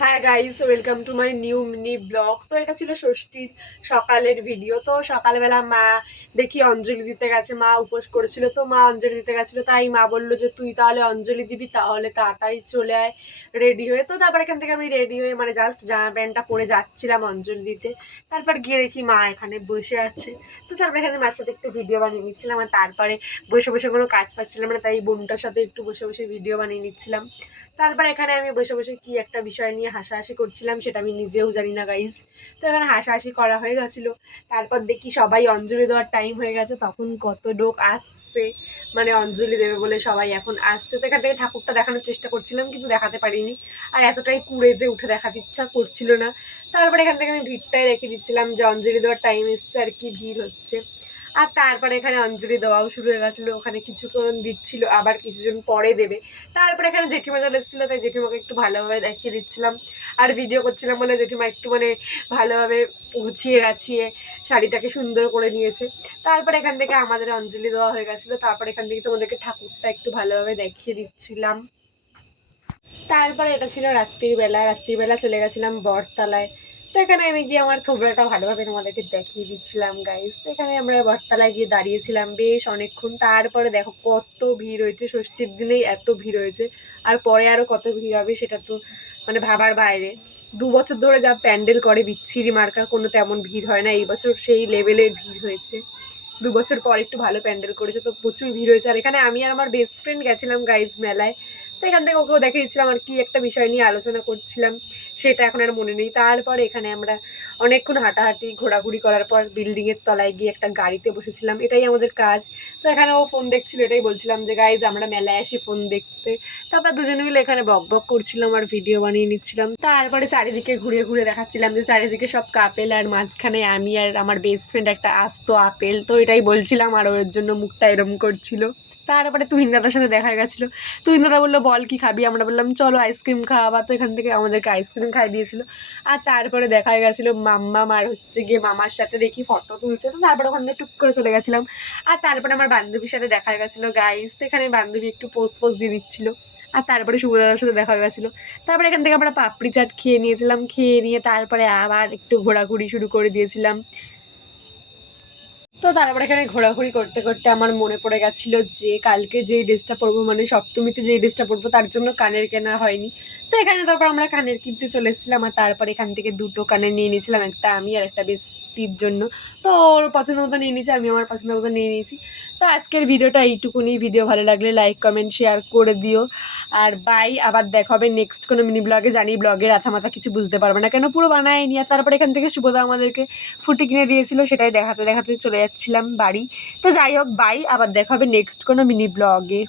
হ্যাঁ guys welcome to my new mini vlog তো এটা ছিল ষষ্ঠীর সকালের ভিডিও তো সকালবেলা মা দেখি অঞ্জলি দিতে গেছে। মা উপোস করেছিল। তো মা অঞ্জলি দিতে গেছিল। তাই মা বলল যে, তুই তাহলে অঞ্জলি দিবি, তাহলে তাড়াতাড়ি চলে আয় রেডি হয়ে। তো তারপর এখান থেকে আমি রেডি হয়ে মানে জাস্ট জামা প্যান্টটা পরে যাচ্ছিলাম অঞ্জলি দিতে। তারপর গিয়ে দেখি মা এখানে বসে আছে। তো তারপর এখানে মার সাথে একটু ভিডিও বানিয়ে নিচ্ছিলাম। আর তারপরে বসে বসে কোনো কাজ পাচ্ছিলাম না। তাই বোনটার সাথে একটু বসে বসে ভিডিও বানিয়ে নিচ্ছিলাম। তারপর এখানে আমি বসে বসে কি একটা বিষয় নিয়ে হাসাহাসি করছিলাম সেটা আমি নিজেও জানি না গাইজ তো এখানে হাসাহাসি করা হয়ে গেছিল। তারপর দেখি সবাই অঞ্জলি দেওয়ার টাইম হয়ে গেছে, তখন কত লোক আসছে। মানে অঞ্জলি দেবে বলে সবাই এখন আসছে। তো এখান থেকে ঠাকুরটা দেখানোর চেষ্টা করছিলাম, কিন্তু দেখাতে পারিনি। আর এতটাই কুড়ে যে উঠে দেখাতে ইচ্ছা করছিল না। তারপরে এখান থেকে আমি ভিড়টাই রেখে দিচ্ছিলাম যে অঞ্জলি দেওয়ার টাইম এসছে আর কি ভিড় হচ্ছে। আর তারপরে এখানে অঞ্জলি দেওয়াও শুরু হয়ে গেছিল, ওখানে কিছুক্ষণ দিচ্ছিল, আবার কিছুজন পরে দেবে। তারপরে এখানে জেঠিমা চলে এসেছিল, তাই জেঠিমাকে একটু ভালোভাবে দেখিয়ে দিচ্ছিলাম। আর ভিডিও করছিলাম বলে জেঠিমা একটু মানে ভালোভাবে গুছিয়ে গাছিয়ে শাড়িটাকে সুন্দর করে নিয়েছে। তারপর এখান থেকে আমাদের অঞ্জলি দেওয়া হয়ে গেছিল, তারপর এখান থেকে তোমাদেরকে ঠাকুরটা একটু ভালোভাবে দেখিয়ে দিচ্ছিলাম। তারপরে এটা ছিল রাত্রিবেলা রাত্রিবেলা চলে গেছিলাম বটতলায়। তো এখানে আমি গিয়ে আমার থোবড়াটা ভালোভাবে তোমাদেরকে দেখিয়ে দিচ্ছিলাম গাইস তো এখানে আমরা বটতলায় গিয়ে দাঁড়িয়েছিলাম বেশ অনেকক্ষণ। তারপরে দেখো কত ভিড় হয়েছে ষষ্ঠীর দিনেই এত ভিড় হয়েছে আর পরে আরও কত ভিড় হবে সেটা তো মানে ভাবার বাইরে। দু বছর ধরে যা প্যান্ডেল করে বিচ্ছিরি মার্কা, কোনো তেমন ভিড় হয় না। এই বছর সেই লেভেলের ভিড় হয়েছে। দু বছর পর একটু ভালো প্যান্ডেল করেছে, তো প্রচুর ভিড় হয়েছে। আর এখানে আমি আর আমার বেস্ট ফ্রেন্ড গেছিলাম গাইজ মেলায়। তো এখান থেকে ওকেও দেখিয়েছিলাম আর কি একটা বিষয় নিয়ে আলোচনা করছিলাম, সেটা এখন আর মনে নেই। তারপরে এখানে আমরা অনেকক্ষণ হাঁটাহাঁটি, ঘোরাঘুরি করার পর বিল্ডিংয়ের তলায় গিয়ে একটা গাড়িতে বসেছিলাম, এটাই আমাদের কাজ। তো এখানে ও ফোন দেখছিল, এটাই বলছিলাম যে গাইজ আমরা মেলায় আসি ফোন দেখতে। তারপর দুজনে মিলে এখানে বক বক করছিলাম আর ভিডিও বানিয়ে নিচ্ছিলাম। তারপরে চারিদিকে ঘুরে ঘুরে দেখাচ্ছিলাম যে, চারিদিকে সব কাপেল আর মাঝখানে আমি আর আমার বেস্ট ফ্রেন্ড একটা আস্ত আপেল। তো এটাই বলছিলাম আর ওর জন্য মুখটা এরম করছিল। তারপরে তুহিন দাদার সাথে দেখা গেছিল। তুহিন দাদা বলল, বল, কি খাবি? আমরা বললাম, চলো আইসক্রিম খাওয়াবা তো এখান থেকে আমাদেরকে আইসক্রিম খাই দিয়েছিল। আর তারপরে দেখা গেছিল মাম্মা মার হচ্ছে গিয়ে মামার সাথে দেখি ফটো তুলছে। তো তারপরে ওখান থেকে টুক করে চলে গেছিলাম। আর তারপরে আমার বান্ধবীর সাথে দেখা গেছিল গাইস তো এখানে বান্ধবী একটু পোস্ট পোস্ট দিয়ে দিচ্ছিল। আর তারপরে শুভদাদার সাথে দেখা গেছিল। তারপরে এখান থেকে আমরা পাপড়ি চাট খেয়ে নিয়েছিলাম। খেয়ে নিয়ে তারপরে আবার একটু ঘোরাঘুরি শুরু করে দিয়েছিলাম। তো তারপর এখানে ঘোরাঘুরি করতে করতে আমার মনে পড়ে গেছিল যে কালকে যেই ড্রেসটা পরবো মানে সপ্তমীতে যেই ড্রেসটা পরবো, তার জন্য কানের কেনা হয়নি। তো এখানে তারপর আমরা কানের কিনতে চলে এসেছিলাম আর তারপর এখান থেকে দুটো কানের নিয়ে নিয়েছিলাম, একটা আমি আর একটা বেস্টির জন্য। তো ওর পছন্দ মতো নিয়ে নিয়েছি, আমি আমার পছন্দ মতো নিয়ে নিয়েছি। তো আজকের ভিডিওটা এইটুকুনি। ভিডিও ভালো লাগলে লাইক কমেন্ট শেয়ার করে দিও। আর বাই আবার দেখা হবে নেক্সট কোনো মিনি ব্লগে জানি ব্লগের মাথা কিছু বুঝতে পারবে না কেন, পুরো বানায়নি। আর তারপর এখান থেকে শুভদা আমাদেরকে ফুটি কিনে দিয়েছিল, সেটাই দেখাতে দেখাতে চলে যাচ্ছিলাম বাড়ি। তো যাই হোক বাই আবার দেখা হবে নেক্সট কোনো মিনি ব্লগে